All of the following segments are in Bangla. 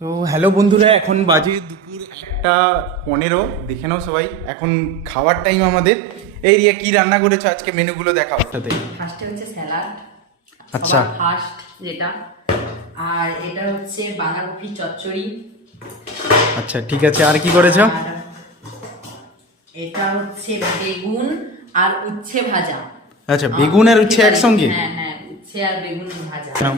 তো হ্যালো বন্ধুরা, এখন বাজে দুপুর 1:15। দেখে নাও সবাই, এখন খাওয়ার টাইম আমাদের। এই রিয়া, কি রান্না করেছো আজকে? মেনুগুলো দেখাও সাথে। ফার্স্টে হচ্ছে স্যালাড, আচ্ছা। সবার ফার্স্ট যেটা। আর এটা হচ্ছে বাঁধাকপি চচ্চড়ি। আচ্ছা ঠিক আছে, আর কি করেছো? আর এটা হচ্ছে বেগুন আর উচ্ছে ভাজা। আচ্ছা, বেগুন আর উচ্ছে একসঙ্গে? হ্যাঁ হ্যাঁ, উচ্ছে আর বেগুন ভাজা। নাও।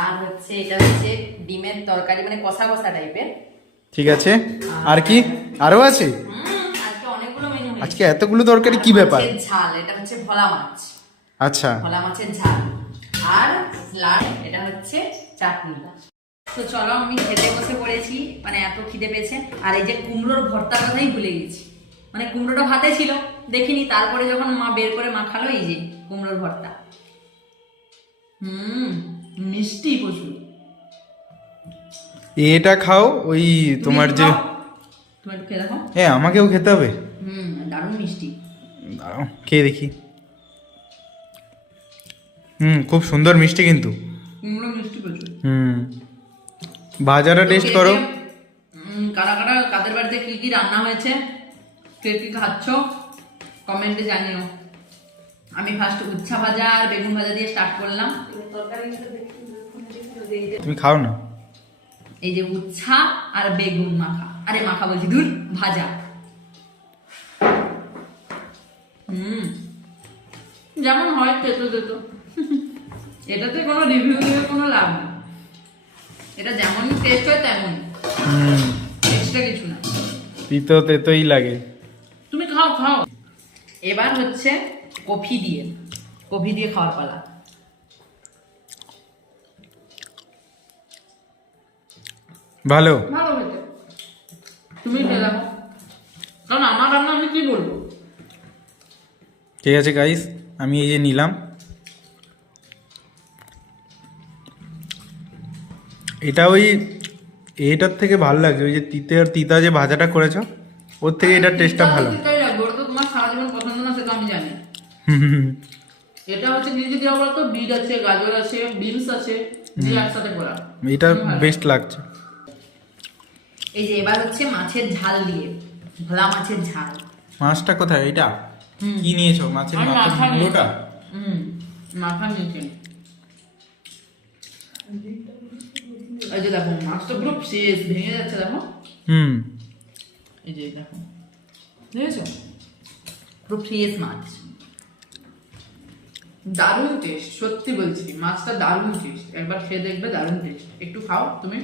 আর হচ্ছে এটা হচ্ছে ডিমের তরকারি, মানে কষা কষা টাইপের। ঠিক আছে, আর কি আরো আছে? আজকে অনেকগুলো মেনু হয়েছে। আজকে এতগুলো তরকারি, কি ব্যাপার? মাছের ঝাল, এটা হচ্ছে ভোলা মাছ। আচ্ছা। ভোলা মাছের ঝাল। আর স্যালাড, এটা হচ্ছে চাটনি। তো চলো, আমি খেতে বসে পড়েছি, মানে এত খিদে পেয়েছে। আর এই যে কুমড়োর ভর্তার কথাই ভুলে গেছি, মানে কুমড়োটা ভাতে ছিল দেখিনি, তারপরে যখন মা বের করে মাখালো, এই যে কুমড়োর ভর্তা। মিষ্টি প্রচুর। এটা খাও, ওই তোমার যে, তুমি একটু খেয়ে দেখো। হ্যাঁ আমাকেও খেতে হবে। দারুণ মিষ্টি। দাঁড়াও, খেয়ে দেখি। খুব সুন্দর মিষ্টি কিন্তু। কুমড়ো মিষ্টি প্রচুর। ভাজাটা টেস্ট করো। কারা কারা কাদের বাড়িতে কি কি রান্না হয়েছে, কে কি খাচ্ছ, কমেন্টে জানিও। আমি ফার্স্ট উচ্ছা ভাজা আর বেগুন ভাজা দিয়ে স্টার্ট করলাম। তুমি খাও না। এই যে উচ্ছা আর বেগুন মাখা, আরে মাখা বলছি, দূর, ভাজা। যেমন হয় তেতো তেতো। এটাতে কোনো রিভিউ দিয়ে কোনো লাভ নেই, এটা যেমন টেস্ট হয় তেমন, এক্সট্রা কিছু না। তিতো তেতোই লাগে। তুমি খাও খাও। এবার হচ্ছে কফি দিয়ে খাওয়ার পালা। ভালো। ভালো হয়েছে, তুমি খেয়ে দেখো, কারণ আমার রান্না আমি কি বলবো। ঠিক আছে গাইস, আমি এই যে নিলাম। এটা ওই এটার থেকে ভালো লাগছে, ওই যে তিতে আর তিতা যে ভাজাটা করেছো, ওর থেকে এটার টেস্টটা ভালো। এটাই লাগবে, ওটা তো তোমার সারা জীবন পছন্দ না, সেটা আমি জানি। এটা হচ্ছে কি কি দেওয়া বলতো, বিট আছে, গাজর আছে, বিনস আছে, দিয়ে একসাথে করা। এটা বেস্ট লাগছে। এই যে এবার হচ্ছে মাছের ঝাল দিয়ে, ভোলা মাছের ঝাল। মাছটা কোথায়? এটা কি নিয়েছো? মাছের আমি মাথা মাথা, মুলোটা? মাথা নিয়েছি। এই যে দেখো, মাছটা পুরো ফ্রেশ, ভেঙে যাচ্ছে দেখো। এই যে দেখো, দেখেছো, পুরো ফ্রেশ মাছ। দারুণ টেস্ট, সত্যি বলছি, মাছটা দারুণ টেস্ট। একবার খেয়ে দেখবে, দারুণ টেস্ট। একটু খাও তুমি।